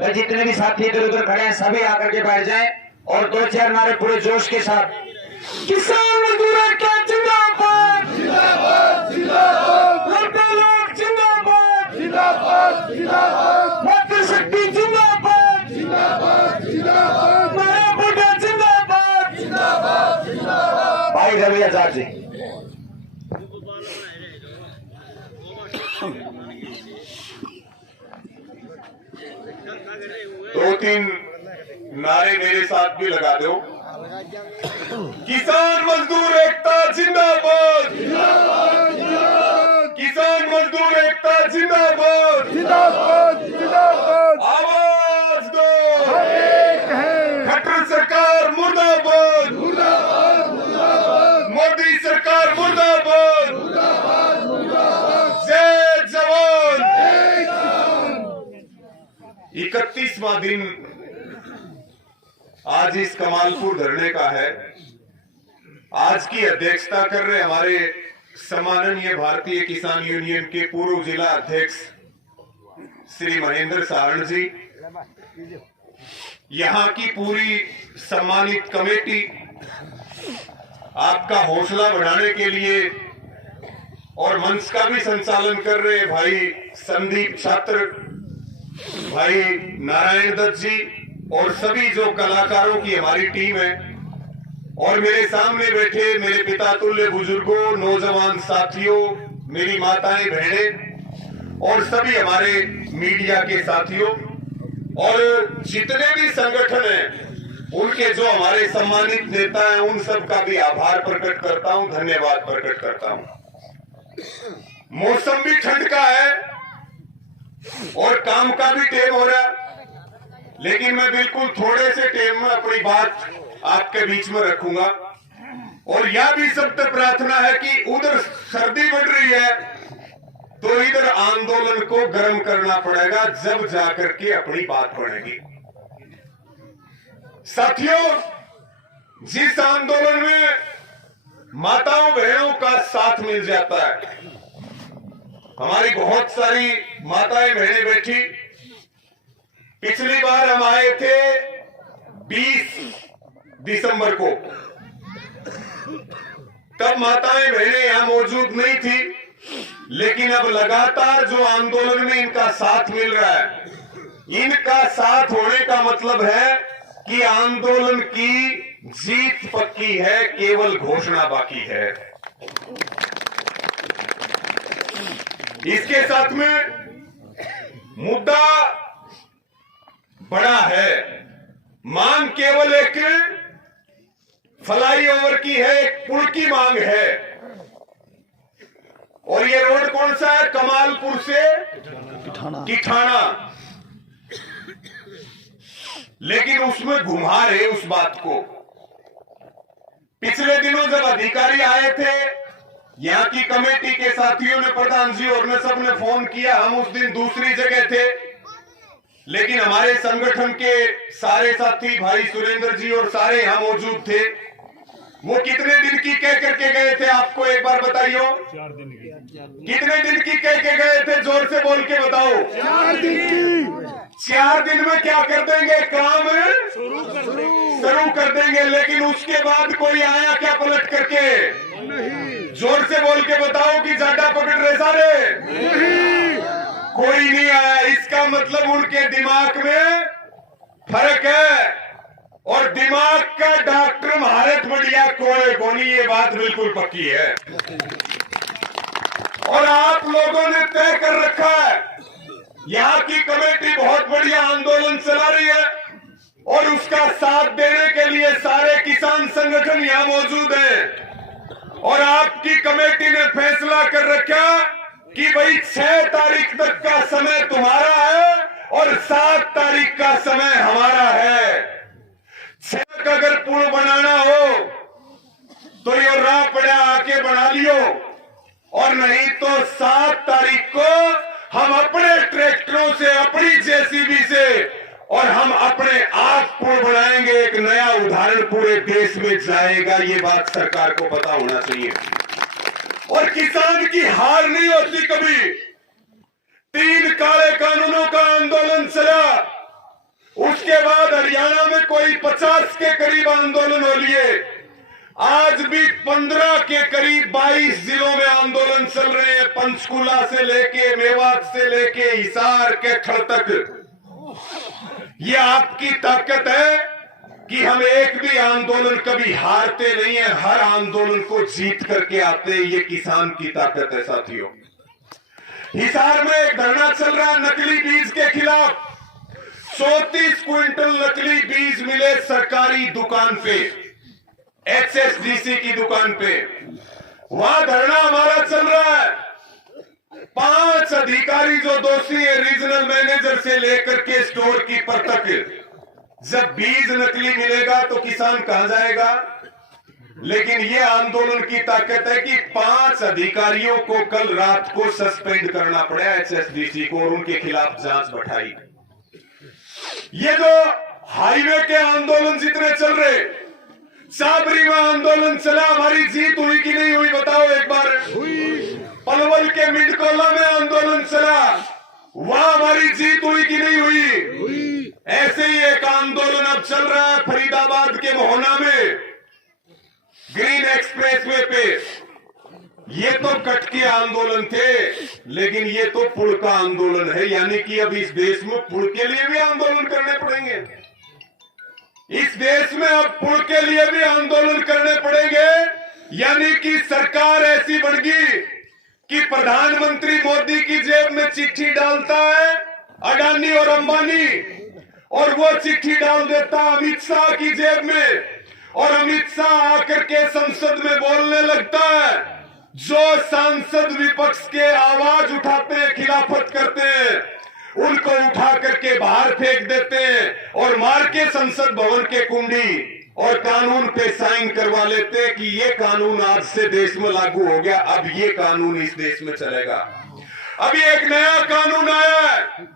मैं जितने भी साथी इधर उधर खड़े हैं सभी आकर के बैठ जाएं और दो चार नारे पूरे जोश के साथ। किसान मजदूर एकता जिंदाबाद, जिंदाबाद जिंदाबाद, लड़के लोग जिंदाबाद, जिंदाबाद जिंदाबाद, मातृशक्ति जिंदाबाद, जिंदाबाद जिंदाबाद, माया बुढ़ा जिंदाबाद, जिंदाबाद जिंदाबाद। भाई रवि आजाद जी। दो तीन नारे मेरे साथ भी लगा दो। किसान मजदूर एकता जिंदाबाद, जिंदाबाद जिंदाबाद, किसान मजदूर एकता जिंदाबाद, जिंदाबाद जिंदाबाद, आवाज दो हम एक हैं, खट्टर सरकार मुर्दाबाद, मुर्दाबाद मुर्दाबाद, मोदी सरकार मुर्दाबाद, मुर्दाबाद मुर्दाबाद, जय जवान जय किसान। 31वां दिन आज इस कमालपुर धरने का है। आज की अध्यक्षता कर रहे हमारे सम्माननीय भारतीय किसान यूनियन के पूर्व जिला अध्यक्ष श्री महेंद्र सारण जी, यहाँ की पूरी सम्मानित कमेटी, आपका हौसला बढ़ाने के लिए और मंच का भी संचालन कर रहे भाई संदीप छात्र, भाई नारायण दत्त जी और सभी जो कलाकारों की हमारी टीम है, और मेरे सामने बैठे मेरे पिता तुल्य बुजुर्गों, नौजवान साथियों, मेरी माताएं बहनें और सभी हमारे मीडिया के साथियों और जितने भी संगठन हैं उनके जो हमारे सम्मानित नेता हैं, उन सब का भी आभार प्रकट करता हूं, धन्यवाद प्रकट करता हूं। मौसम भी ठंड का है और काम का भी टेम हो रहा है, लेकिन मैं बिल्कुल थोड़े से टेम में अपनी बात आपके बीच में रखूंगा। और यह भी सख्त प्रार्थना है कि उधर सर्दी बढ़ रही है तो इधर आंदोलन को गर्म करना पड़ेगा, जब जाकर के अपनी बात बढ़ेगी। साथियों, जिस आंदोलन में माताओं बहनों का साथ मिल जाता है, हमारी बहुत सारी माताएं बहनें बैठी, पिछली बार हम आए थे 20 दिसंबर को, तब माताएं बहनें यहां मौजूद नहीं थी, लेकिन अब लगातार जो आंदोलन में इनका साथ मिल रहा है, इनका साथ होने का मतलब है कि आंदोलन की जीत पक्की है, केवल घोषणा बाकी है। इसके साथ में मुद्दा बड़ा है, मांग केवल एक फ्लाईओवर की है, एक पुल की मांग है। और ये रोड कौन सा है? कमालपुर से किठाना। लेकिन उसमें घुमा रहे उस बात को। पिछले दिनों जब अधिकारी आए थे, यहां की कमेटी के साथियों ने, प्रधान जी और ने सबने फोन किया, हम उस दिन दूसरी जगह थे, लेकिन हमारे संगठन के सारे साथी भाई सुरेंद्र जी और सारे यहां मौजूद थे। वो कितने दिन की कह करके गए थे, आपको एक बार बताइयो? 4 दिन की। कितने दिन की कह के गए थे? जोर से बोल के बताओ। 4 दिन की। 4 दिन में क्या कर देंगे? काम शुरू कर देंगे। लेकिन उसके बाद कोई आया क्या पलट करके? नहीं। जोर से बोल के बताओ कि जाटा पकड़ रहे सारे? नहीं, कोई नहीं आया। इसका मतलब उनके दिमाग में फर्क है, और दिमाग का डॉक्टर भारत बढ़िया कोई कोनी, ये बात बिल्कुल पक्की है। और आप लोगों ने तय कर रखा है, यहाँ की कमेटी बहुत बढ़िया आंदोलन चला रही है, और उसका साथ देने के लिए सारे किसान संगठन यहाँ मौजूद हैं। और आपकी कमेटी ने फैसला कर रखा कि भाई 6 तारीख तक का समय तुम्हारा है और 7 तारीख का समय हमारा है। 6 का अगर पुल बनाना हो तो ये राह पड़ा आके बना लियो, और नहीं तो 7 तारीख को हम अपने ट्रैक्टरों से, अपनी जेसीबी से, और हम अपने आप पुल बनाएंगे। एक नया उदाहरण पूरे देश में जाएगा, ये बात सरकार को पता होना चाहिए। और किसान की हार नहीं होती कभी। 3 काले कानूनों का आंदोलन चला, उसके बाद हरियाणा में कोई 50 के करीब आंदोलन हो लिए। आज भी 15 के करीब 22 जिलों में आंदोलन चल रहे हैं, पंचकुला से लेके मेवात से लेके हिसार के खड़ तक। ये आपकी ताकत है कि हम एक भी आंदोलन कभी हारते नहीं है, हर आंदोलन को जीत करके आते हैं। ये किसान की ताकत है साथियों। हिसार में एक धरना चल रहा है नकली बीज के खिलाफ। 34 क्विंटल नकली बीज मिले सरकारी दुकान पे, HSDC की दुकान पे। वहां धरना हमारा चल रहा है। 5 अधिकारी जो दोषी है, रीजनल मैनेजर से लेकर के स्टोर कीपर तक। जब बीज नकली मिलेगा तो किसान कहां जाएगा? लेकिन ये आंदोलन की ताकत है कि 5 अधिकारियों को कल रात को सस्पेंड करना पड़ा HSDC को और उनके खिलाफ जांच बैठाई। ये जो हाईवे के आंदोलन जितने चल रहे, साबरी में आंदोलन चला, हमारी जीत हुई कि नहीं हुई बताओ एक बार? पलवल के मिंडकोला में आंदोलन चला, वहां हमारी जीत हुई कि नहीं हुई? ऐसे ही एक आंदोलन अब चल रहा है फरीदाबाद के मोहना में, ग्रीन एक्सप्रेसवे पे। ये तो कट के आंदोलन थे, लेकिन ये तो पुल का आंदोलन है। यानी कि अब इस देश में पुल के लिए भी आंदोलन करने पड़ेंगे। इस देश में अब पुल के लिए भी आंदोलन करने पड़ेंगे। यानी कि सरकार ऐसी बन गई कि प्रधानमंत्री मोदी की जेब में चिट्ठी डालता है अडानी और अंबानी, और वो चिट्ठी डाल देता अमित शाह की जेब में, और अमित शाह आकर के संसद में बोलने लगता है। जो सांसद विपक्ष के आवाज उठाते हैं, खिलाफत करते हैं, उनको उठा करके बाहर फेंक देते हैं और मार के संसद भवन के कुंडी और कानून पे साइन करवा लेते हैं कि ये कानून आज से देश में लागू हो गया, अब ये कानून इस देश में चलेगा। अभी एक नया कानून आया है,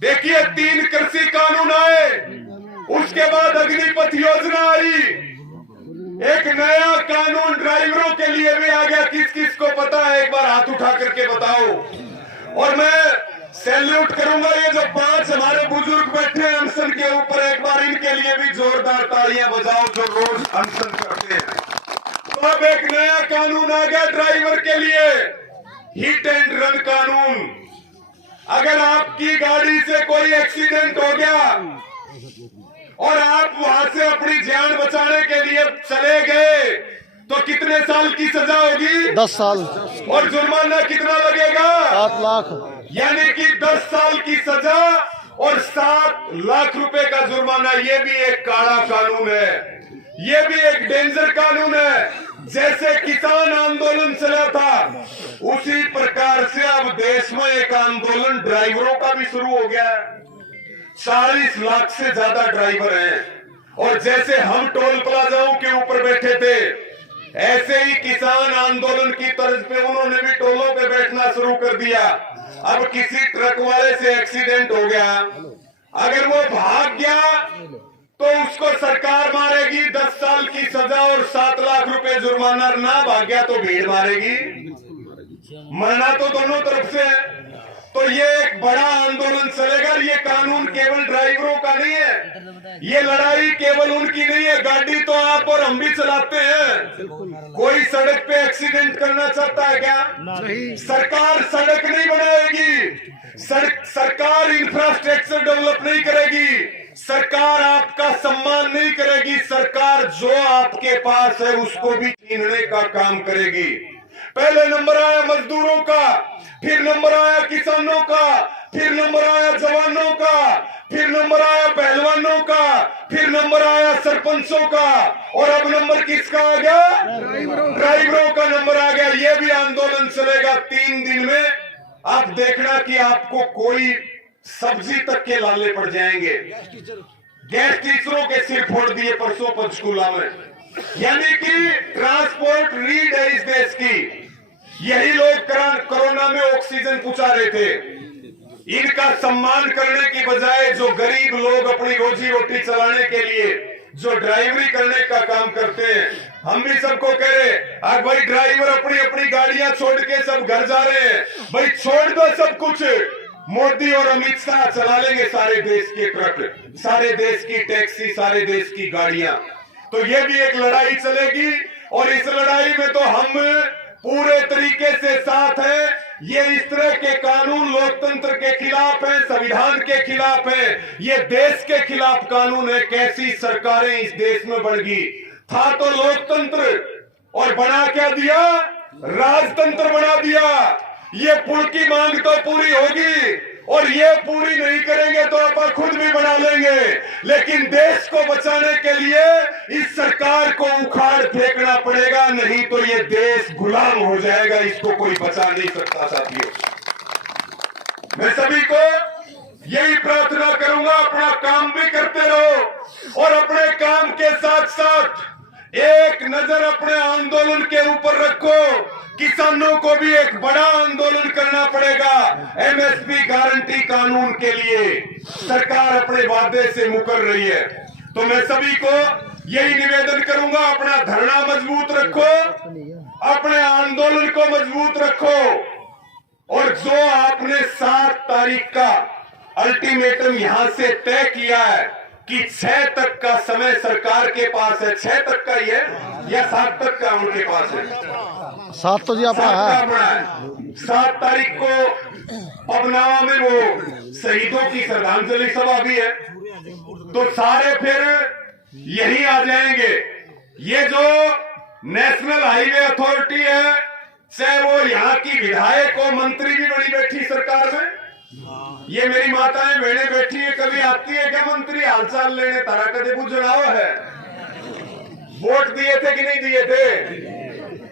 देखिए 3 कृषि कानून आए, उसके बाद अग्निपथ योजना आई, एक नया कानून ड्राइवरों के लिए भी आ गया। किस किस को पता है एक बार हाथ उठा करके बताओ। और मैं सैल्यूट करूंगा ये जो 5 हमारे बुजुर्ग बैठे हैं अनशन के ऊपर, एक बार इनके लिए भी जोरदार तालियां बजाओ जो रोज अनशन करते हैं। तो अब एक नया कानून आ गया ड्राइवर के लिए, हिट एंड रन कानून। अगर आपकी गाड़ी से कोई एक्सीडेंट हो गया और आप वहां से अपनी जान बचाने के लिए चले गए तो कितने साल की सजा होगी? 10 साल। और जुर्माना कितना लगेगा? 7 लाख। यानी कि 10 साल की सजा और 7 लाख रुपए का जुर्माना। ये भी एक काला कानून है, ये भी एक डेंजर कानून है। जैसे किसान आंदोलन चला था, उसी प्रकार से अब देश में एक आंदोलन ड्राइवरों का भी शुरू हो गया है। 40 लाख से ज्यादा ड्राइवर हैं, और जैसे हम टोल प्लाजाओं के ऊपर बैठे थे, ऐसे ही किसान आंदोलन की तर्ज पे उन्होंने भी टोलों पे बैठना शुरू कर दिया। अब किसी ट्रक वाले से एक्सीडेंट हो गया, अगर वो भाग गया तो उसको सरकार मारेगी, 10 साल की सजा और 7 लाख रुपए जुर्माना। ना भाग गया तो भीड़ मारेगी, मरना तो दोनों तरफ से है। तो ये एक बड़ा आंदोलन चलेगा। ये कानून केवल ड्राइवरों का नहीं है, ये लड़ाई केवल उनकी नहीं है। गाड़ी तो आप और हम भी चलाते हैं। कोई सड़क पे एक्सीडेंट करना चाहता है क्या? नहीं। सरकार सड़क नहीं बनाएगी, सरकार इंफ्रास्ट्रक्चर डेवलप नहीं करेगी, सरकार आपका सम्मान नहीं करेगी। सरकार जो आपके पास है उसको भी छीनने का काम करेगी। पहले नंबर आया मजदूरों का, फिर नंबर आया किसानों का, फिर नंबर आया जवानों का, फिर नंबर आया पहलवानों का, फिर नंबर आया सरपंचों का, और अब नंबर किसका आ गया? ड्राइवरों का नंबर आ गया। ये भी आंदोलन चलेगा 3 दिन में। आप देखना कि आपको कोई सब्जी तक के लाले पड़ जाएंगे। गैस टीचरों के सिर फोड़ दिए परसों पंचकूला में। यानी कि ट्रांसपोर्ट रीड है इस देश की। यही लोग कोरोना में ऑक्सीजन पहुंचा रहे थे। इनका सम्मान करने की बजाय जो गरीब लोग अपनी रोजी रोटी चलाने के लिए जो ड्राइवरी करने का काम करते हैं, हम भी सबको कह रहे आज भाई ड्राइवर अपनी अपनी गाड़ियां छोड़ के सब घर जा रहे हैं। भाई छोड़ दो सब कुछ, मोदी और अमित शाह चला लेंगे सारे देश के ट्रक, सारे देश की टैक्सी, सारे देश की गाड़ियां। तो ये भी एक लड़ाई चलेगी और इस लड़ाई में तो हम पूरे तरीके से साथ हैं। ये इस तरह के कानून लोकतंत्र के खिलाफ है, संविधान के खिलाफ है, ये देश के खिलाफ कानून है। कैसी सरकारें इस देश में बढ़ गई। था तो लोकतंत्र और बना क्या दिया, राजतंत्र बना दिया। ये पुल की मांग तो पूरी होगी और ये पूरी नहीं करेंगे तो अपन खुद भी बना लेंगे, लेकिन देश को बचाने के लिए इस सरकार को उखाड़ फेंकना पड़ेगा, नहीं तो ये देश गुलाम हो जाएगा। इसको कोई बचा नहीं सकता। साथियों, मैं सभी को यही प्रार्थना करूंगा, अपना काम भी करते रहो और अपने काम के साथ साथ एक नजर अपने आंदोलन के ऊपर रखो। किसानों को भी एक बड़ा आंदोलन करना पड़ेगा एमएसपी गारंटी कानून के लिए। सरकार अपने वादे से मुकर रही है, तो मैं सभी को यही निवेदन करूंगा, अपना धरना मजबूत रखो, अपने आंदोलन को मजबूत रखो और जो आपने 7 तारीख का अल्टीमेटम यहां से तय किया है कि 6 तक का समय सरकार के पास है, 6 तक का ही है या 7 तक का उनके पास है? 7 तो जी अपना है। 7 तारीख को पबनावा में वो शहीदों की श्रद्धांजलि सभा भी है, तो सारे फिर यही आ जाएंगे। ये जो नेशनल हाईवे अथॉरिटी है, चाहे वो यहाँ की विधायक और मंत्री भी बड़ी बैठी सरकार में, ये मेरी माताएं बहने बैठी है, कभी आती है क्या मंत्री हालचाल लेने? तारा कदे पूछनाव है, वोट दिए थे कि नहीं दिए थे?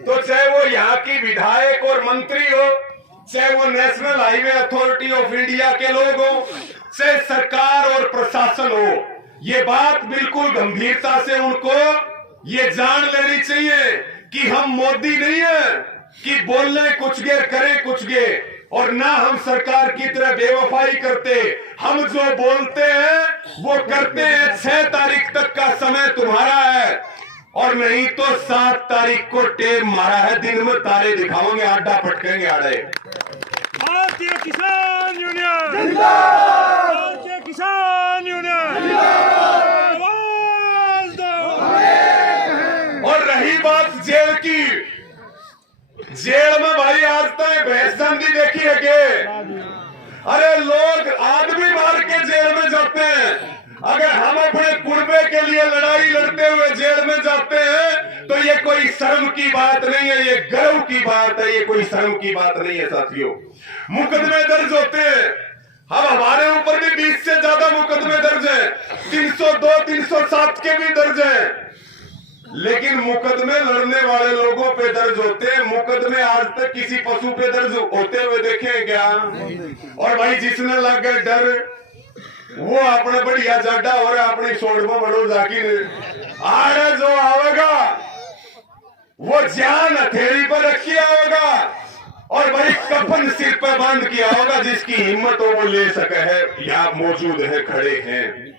तो चाहे वो यहाँ की विधायक और मंत्री हो, चाहे वो national highway authority of India के लोग हो, चाहे सरकार और प्रशासन हो, ये बात बिल्कुल गंभीरता से उनको ये जान लेनी चाहिए कि हम मोदी नहीं है कि बोलने कुछ गे करें कुछ गे, और ना हम सरकार की तरह बेवफाई करते। हम जो बोलते हैं वो करते हैं। 6 तारीख तक का समय तुम्हारा है और नहीं तो 7 तारीख को टेम मारा है, दिन में तारे दिखाओगे, आड्डा पटकेंगे आड़े। भारतीय किसान यूनियन जिंदाबाद, भारतीय किसान यूनियन जिंदाबाद, आवाज दो। और रही बात जेल की, जेल में भाई आज तक भैंसदंडी देखी है के? अरे लोग आदमी मार के जेल में जाते हैं। अगर हम अपने कुर्बे के लिए लड़ाई लड़ते हुए जेल में जाते हैं तो ये कोई शर्म की बात नहीं है, ये गर्व की बात है, ये कोई शर्म की बात नहीं है। साथियों, मुकदमे दर्ज होते हैं, अब हमारे ऊपर भी 20 से ज्यादा मुकदमे दर्ज है, 302, 307 के भी दर्ज है, लेकिन मुकदमे लड़ने वाले लोगों पे दर्ज होते हैं। मुकदमे आज तक किसी पशु पे दर्ज होते हुए देखे क्या? और भाई जिसने लग गए डर, वो अपने बढ़िया जाडा हो रहा, अपनी सोच में बड़ो जाकिर आड़े जो आवेगा वो जान हथेली पर रखी आवेगा और भाई कफन सिर पर बांध किया होगा। जिसकी हिम्मत हो वो ले सके है, यहाँ मौजूद है, खड़े हैं।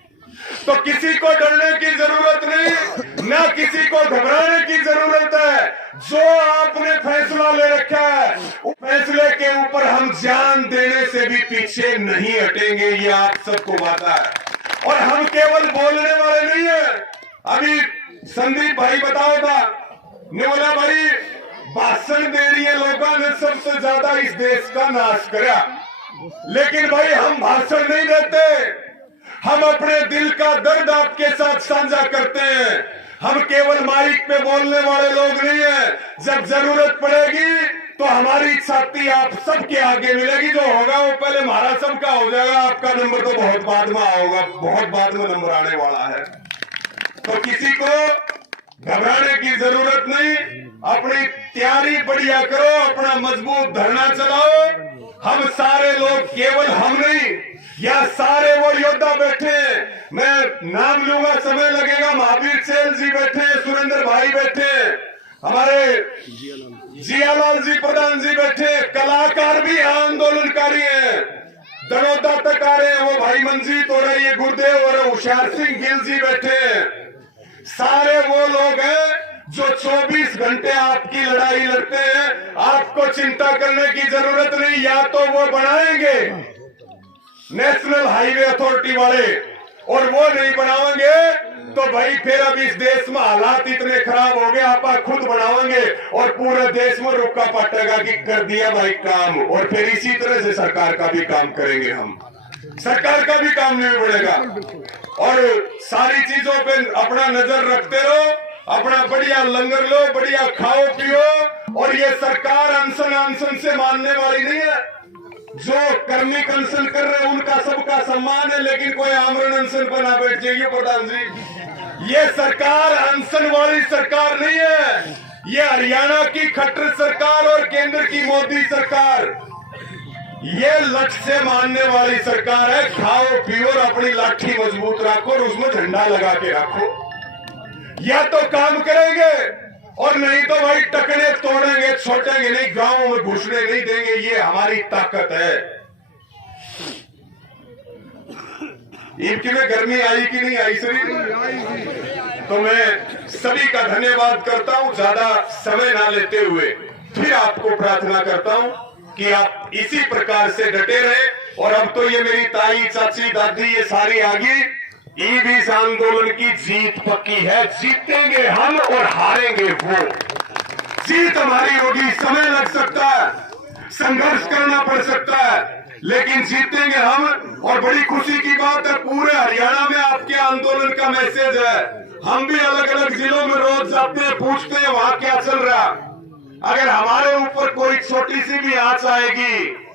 तो किसी को डरने की जरूरत नहीं, ना किसी को घबराने की जरूरत है। जो आपने फैसला ले रखा है उस फैसले के ऊपर हम जान देने से भी पीछे नहीं हटेंगे, ये आप सबको पता है। और हम केवल बोलने वाले नहीं है। अभी संदीप भाई बताओ था, ने बोला भाई भाषण दे रही है लोगों ने सबसे ज्यादा इस देश का नाश करा, लेकिन भाई हम भाषण नहीं देते, हम अपने दिल का दर्द आपके साथ साझा करते हैं। हम केवल माइक पे बोलने वाले लोग नहीं हैं। जब जरूरत पड़ेगी तो हमारी छाती आप सबके आगे मिलेगी। जो होगा वो पहले हमारा सबका हो जाएगा, आपका नंबर तो बहुत बाद में आएगा, बहुत बाद में नंबर आने वाला है। तो किसी को घबराने की जरूरत नहीं, अपनी तैयारी बढ़िया करो, अपना मजबूत धरना चलाओ। हम सारे लोग, केवल हम नहीं, या सारे वो योद्धा बैठे, मैं नाम लूंगा समय लगेगा, महावीर सेल जी बैठे, सुरेंद्र भाई बैठे, हमारे जियालाल जी प्रधान जी बैठे, कलाकार भी आंदोलनकारी हैं, दड़ौदा तक आ रहे हैं वो भाई मंजीत हो रही है, गुरुदेव और होशियार सिंह गिल जी बैठे। सारे वो लोग हैं जो 24 घंटे आपकी लड़ाई लड़ते हैं। आपको चिंता करने की जरूरत नहीं, या तो वो बनाएंगे नेशनल हाईवे अथॉरिटी वाले, और वो नहीं बनावेंगे तो भाई फिर अब इस देश में हालात इतने खराब हो गए, आप खुद बनावेंगे और पूरे देश में रुका पटेगा कि कर दिया भाई काम, और फिर इसी तरह से सरकार का भी काम करेंगे हम, सरकार का भी काम नहीं बढ़ेगा। और सारी चीजों पे अपना नजर रखते रहो, अपना बढ़िया लंगर लो, बढ़िया खाओ पियो। और ये सरकार अनशन से मानने वाली नहीं है। जो कर्मिक अनशन कर रहे हैं उनका सबका सम्मान है, लेकिन कोई आमरण अनशन पर ना बैठ जाइए प्रधान जी। ये सरकार अनशन वाली सरकार नहीं है, ये हरियाणा की खट्टर सरकार और केंद्र की मोदी सरकार, ये लक्ष्य से मानने वाली सरकार है। खाओ पियो और अपनी लाठी मजबूत रखो और उसमें झंडा लगा के रखो, या तो काम करेंगे और नहीं तो भाई टकने तोड़ेंगे, छोटेंगे नहीं, गांवों में घुसने नहीं देंगे। ये हमारी ताकत है। इनकी में गर्मी आई कि नहीं आई शरीर? तो मैं सभी का धन्यवाद करता हूं। ज्यादा समय ना लेते हुए फिर आपको प्रार्थना करता हूं कि आप इसी प्रकार से डटे रहे। और अब तो ये मेरी ताई, चाची, दादी ये सारी आगे, इस आंदोलन की जीत पक्की है। जीतेंगे हम और हारेंगे वो। जीत हमारी होगी, समय लग सकता है, संघर्ष करना पड़ सकता है, लेकिन जीतेंगे हम। और बड़ी खुशी की बात है, पूरे हरियाणा में आपके आंदोलन का मैसेज है। हम भी अलग अलग जिलों में रोज जाते हैं, पूछते हैं वहां क्या चल रहा। अगर हमारे ऊपर कोई छोटी सी भी आंच आएगी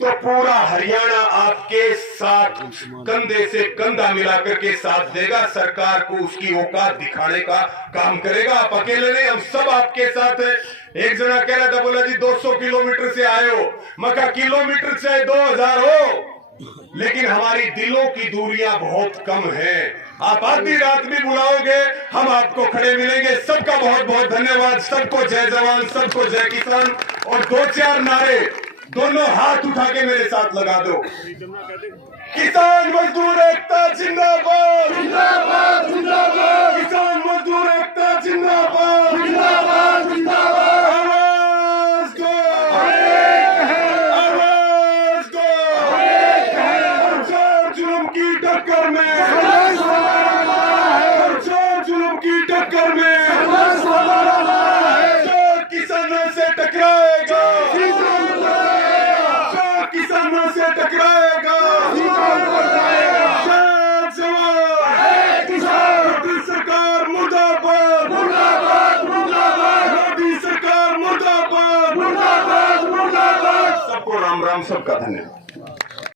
तो पूरा हरियाणा आपके साथ कंधे से कंधा मिलाकर के साथ देगा, सरकार को उसकी औकात दिखाने का काम करेगा। आप अकेले नहीं, हम सब आपके साथ हैं। एक जना कह रहा था, बोला जी 200 किलोमीटर से आए हो। मैं कहा किलोमीटर चाहे 2000 हो, लेकिन हमारी दिलों की दूरियां बहुत कम हैं। आप आधी रात भी बुलाओगे, हम आपको खड़े मिलेंगे। सबका बहुत बहुत धन्यवाद। सबको जय जवान, सबको जय किसान। और 2-4 नारे दोनों हाथ उठा के मेरे साथ लगा दो। किसान मजदूर एकता जिंदाबाद, जिंदाबाद, जिंदाबाद। किसान मजदूर एकता जिंदाबाद, जिंदाबाद, जिंदाबाद। आवाज दो, आवाज दो। सरकार जुल्म की टक्कर में, सरकार जुल्म की टक्कर में जो किसानों से टकराएगा, किसानों से टकराएगा, मोदी सरकार मुर्दाबाद, मुर्दाबाद, मुर्दाबाद। मोदी सरकार मुर्दाबाद, मुर्दाबाद, मुर्दाबाद। सबको राम राम, सबका धन्यवाद।